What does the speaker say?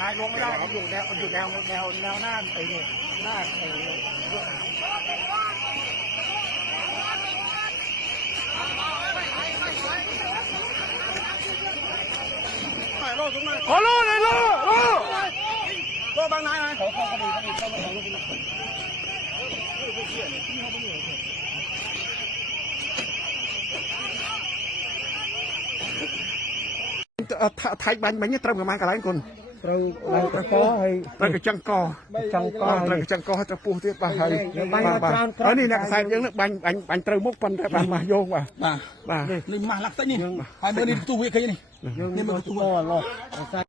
นายลงไม่ได้เขาอยู่แนวหน้าไอ้เนี่ยหน้าไอ้ขอรู้เลยรู้ตัวบางนายขอคดีเข้ามาของลูกไทยบันเนี่ยตรงกับมันกับอะไรคนเราก็ให้เราก็จังกอเราก็จังกอจะปูที่ป่าไทยอันนี้นักสายยังนักบันตรมุกปันแต่บันมาโยงว่ะนี่มาลักษณะนี่ไอ้เบอร์นี่ตัวเวกนี่นี่มันตัว